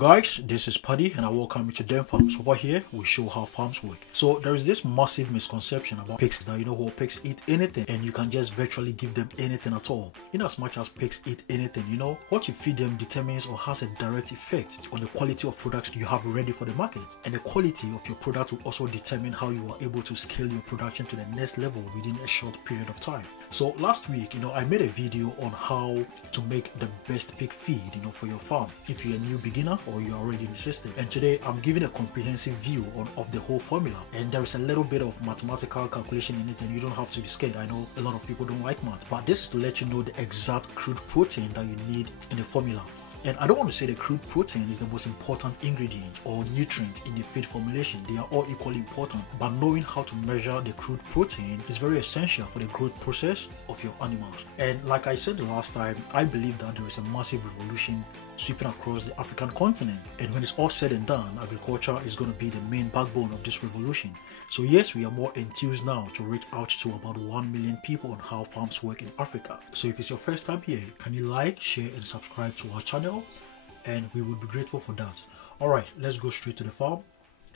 guys, this is Paddy and I welcome you to Den Farms. Over here, we show how farms work. So there is this massive misconception about pigs that pigs eat anything and you can just virtually give them anything at all. In as much as pigs eat anything, what you feed them determines or has a direct effect on the quality of products you have ready for the market. And the quality of your product will also determine how you are able to scale your production to the next level within a short period of time. So last week, I made a video on how to make the best pig feed, for your farm if you're a new beginner or you're already in the system. And today I'm giving a comprehensive view of the whole formula, and there is a little bit of mathematical calculation in it, and you don't have to be scared. I know a lot of people don't like math, but this is to let you know the exact crude protein that you need in the formula. And I don't want to say the crude protein is the most important ingredient or nutrient in the feed formulation. They are all equally important, but knowing how to measure the crude protein is very essential for the growth process of your animals. And like I said the last time, I believe that there is a massive revolution sweeping across the African continent. And when it's all said and done, agriculture is going to be the main backbone of this revolution. So yes, we are more enthused now to reach out to about 1 million people on how farms work in Africa. So if it's your first time here, can you like, share and subscribe to our channel? And we would be grateful for that. Alright, let's go straight to the farm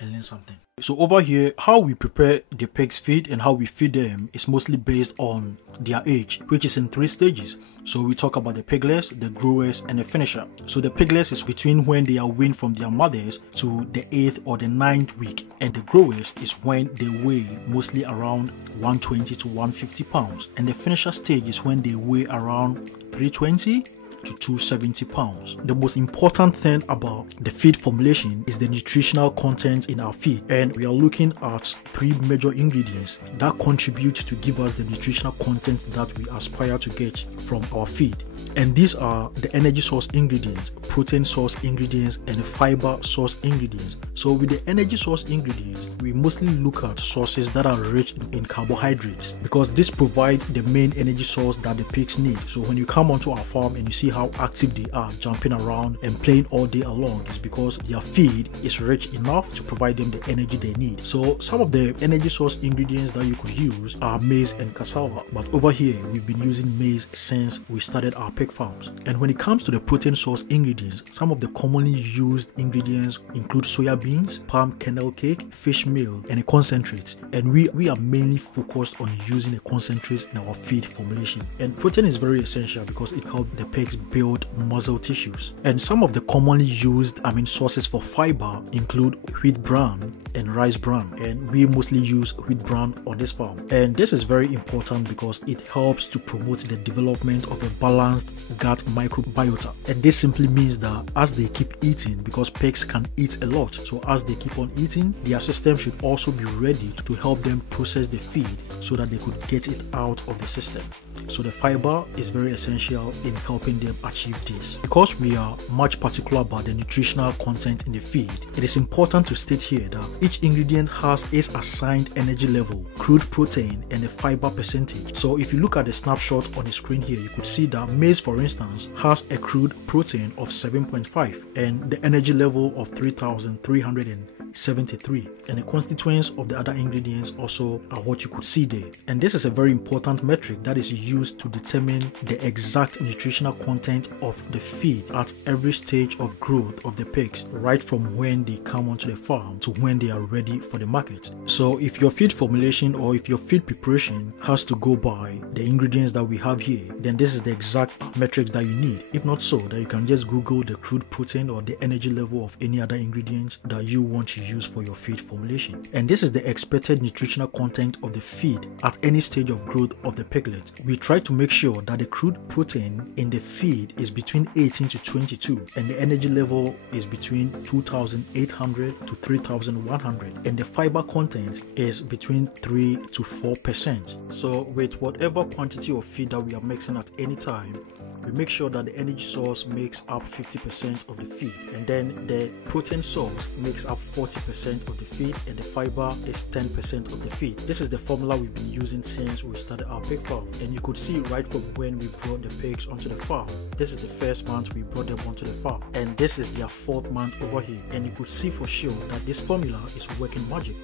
and learn something. So over here, how we prepare the pigs feed and how we feed them is mostly based on their age, which is in 3 stages. So we talk about the piglets, the growers and the finisher. So the piglets is between when they are weaned from their mothers to the 8th or the 9th week, and the growers is when they weigh mostly around 120 to 150 pounds, and the finisher stage is when they weigh around 320 to 270 pounds. The most important thing about the feed formulation is the nutritional content in our feed, and we are looking at 3 major ingredients that contribute to give us the nutritional content that we aspire to get from our feed. And these are the energy source ingredients, protein source ingredients and the fiber source ingredients. So with the energy source ingredients, we mostly look at sources that are rich in carbohydrates, because this provides the main energy source that the pigs need. So when you come onto our farm and you see how active they are, jumping around and playing all day along, is because their feed is rich enough to provide them the energy they need. So some of the energy source ingredients that you could use are maize and cassava, but over here we've been using maize since we started our pig farms. And when it comes to the protein source ingredients, some of the commonly used ingredients include soya beans, palm kernel cake, fish meal and a concentrate. And we are mainly focused on using a concentrate in our feed formulation. And protein is very essential because it helps the pigs build muscle tissues. And some of the commonly used sources for fiber include wheat bran and rice bran, and we mostly use wheat bran on this farm. And this is very important because it helps to promote the development of a balanced gut microbiota. And this simply means that as they keep eating, because pigs can eat a lot, so as they keep on eating, their system should also be ready to help them process the feed so that they could get it out of the system. So the fiber is very essential in helping them achieve this. Because we are much particular about the nutritional content in the feed, it is important to state here that each ingredient has its assigned energy level, crude protein and the fiber percentage. So if you look at the snapshot on the screen here, you could see that maize, for instance, has a crude protein of 7.5 and the energy level of 3,373, and the constituents of the other ingredients also are what you could see there. And this is a very important metric that is used to determine the exact nutritional content of the feed at every stage of growth of the pigs, right from when they come onto the farm to when they are ready for the market. So if your feed formulation or if your feed preparation has to go by the ingredients that we have here, then this is the exact metrics that you need. If not so, then you can just Google the crude protein or the energy level of any other ingredients that you want to use for your feed formulation. And this is the expected nutritional content of the feed at any stage of growth of the piglet. We try to make sure that the crude protein in the feed is between 18 to 22 and the energy level is between 2,800 to 3,100 and the fiber content is between 3 to 4%. So with whatever quantity of feed that we are mixing at any time, we make sure that the energy source makes up 50% of the feed, and then the protein source makes up 40% of the feed, and the fiber is 10% of the feed. This is the formula we've been using since we started our pig farm, and you could see right from when we brought the pigs onto the farm. This is the first month we brought them onto the farm, and this is their 4th month over here, and you could see for sure that this formula is working magic.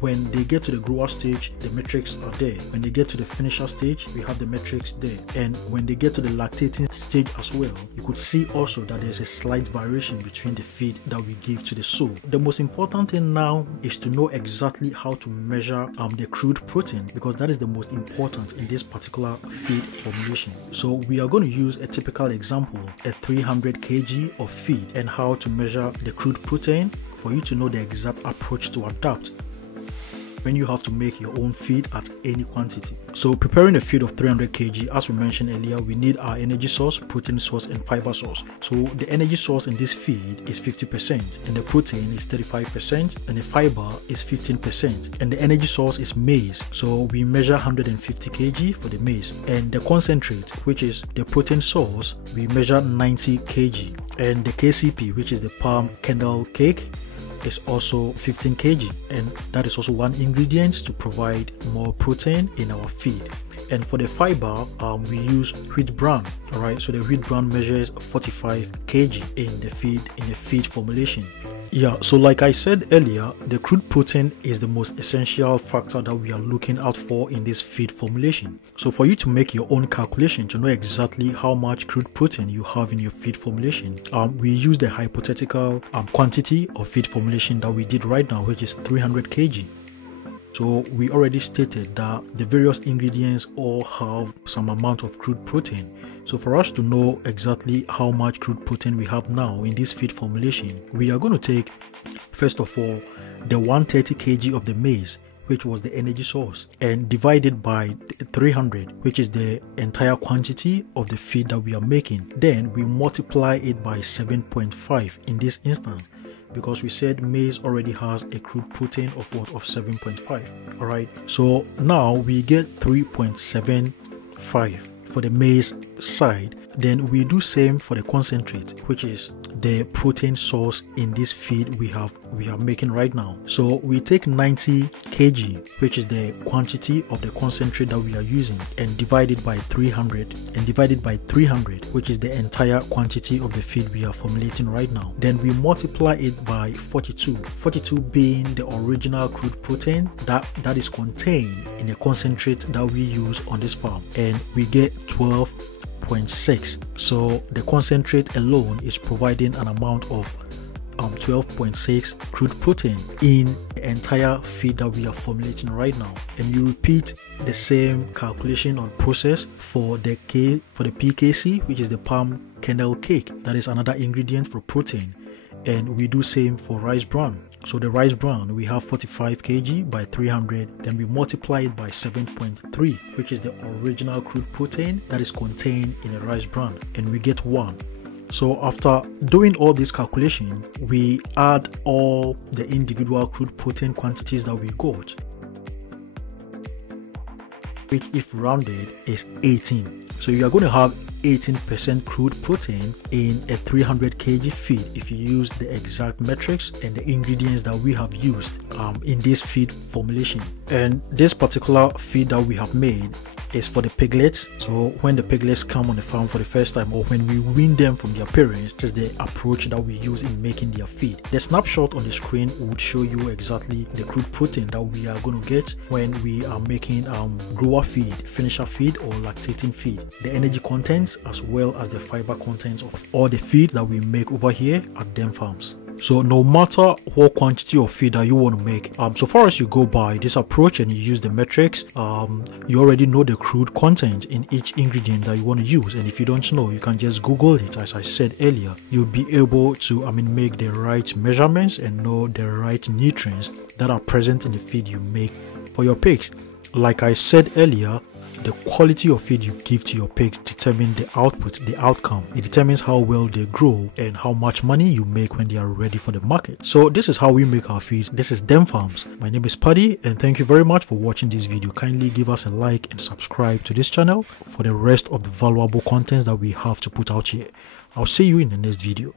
when they get to the grower stage, the metrics are there. When they get to the finisher stage, we have the metrics there. And when they get to the lactating stage as well, you could see also that there's a slight variation between the feed that we give to the sow. The most important thing now is to know exactly how to measure the crude protein, because that is the most important in this particular feed formulation. So we are going to use a typical example, a 300 kg of feed, and how to measure the crude protein for you to know the exact approach to adapt when you have to make your own feed at any quantity. So preparing a feed of 300 kg, as we mentioned earlier, we need our energy source, protein source, and fiber source. So the energy source in this feed is 50%, and the protein is 35%, and the fiber is 15%, and the energy source is maize. So we measure 150 kg for the maize, and the concentrate, which is the protein source, we measure 90 kg, and the KCP, which is the palm kernel cake, is also 15 kg, and that is also one ingredient to provide more protein in our feed. And for the fiber, we use wheat bran. All right, so the wheat bran measures 45 kg in the feed formulation. Yeah, so like I said earlier, the crude protein is the most essential factor that we are looking out for in this feed formulation. So for you to make your own calculation to know exactly how much crude protein you have in your feed formulation, we use the hypothetical quantity of feed formulation that we did right now, which is 300 kg. So we already stated that the various ingredients all have some amount of crude protein. So for us to know exactly how much crude protein we have now in this feed formulation, we are going to take, first of all, the 130 kg of the maize, which was the energy source, and divide it by 300, which is the entire quantity of the feed that we are making. Then we multiply it by 7.5 in this instance, because we said maize already has a crude protein of 7.5. all right, so now we get 3.75 for the maize side. Then we do same for the concentrate, which is the protein source in this feed we are making right now. So we take 90 kg, which is the quantity of the concentrate that we are using, and divide it by 300, which is the entire quantity of the feed we are formulating right now. Then we multiply it by 42 being the original crude protein that is contained in the concentrate that we use on this farm, and we get 12.6. So the concentrate alone is providing an amount of 12.6 crude protein in the entire feed that we are formulating right now. And you repeat the same calculation or process for the PKC, which is the palm kernel cake. That is another ingredient for protein. And we do same for rice bran. So the rice bran, we have 45 kg by 300, then we multiply it by 7.3, which is the original crude protein that is contained in a rice bran, and we get 1. So after doing all this calculation, we add all the individual crude protein quantities that we got, which if rounded is 18. So you are going to have 18% crude protein in a 300 kg feed if you use the exact metrics and the ingredients that we have used in this feed formulation. And this particular feed that we have made is for the piglets. So when the piglets come on the farm for the first time, or when we wean them from their parents, this is the approach that we use in making their feed. The snapshot on the screen would show you exactly the crude protein that we are going to get when we are making grower feed, finisher feed, or lactating feed. The energy contents as well as the fiber contents of all the feed that we make over here at Dem Farms. So no matter what quantity of feed that you want to make, so far as you go by this approach and you use the metrics, you already know the crude content in each ingredient that you want to use. And if you don't know, you can just Google it. As I said earlier, you'll be able to make the right measurements and know the right nutrients that are present in the feed you make for your pigs. Like I said earlier, the quality of feed you give to your pigs determines the output, the outcome. It determines how well they grow and how much money you make when they are ready for the market. So this is how we make our feeds. This is Dem Farms. My name is Paddy, and thank you very much for watching this video. Kindly give us a like and subscribe to this channel for the rest of the valuable contents that we have to put out here. I'll see you in the next video.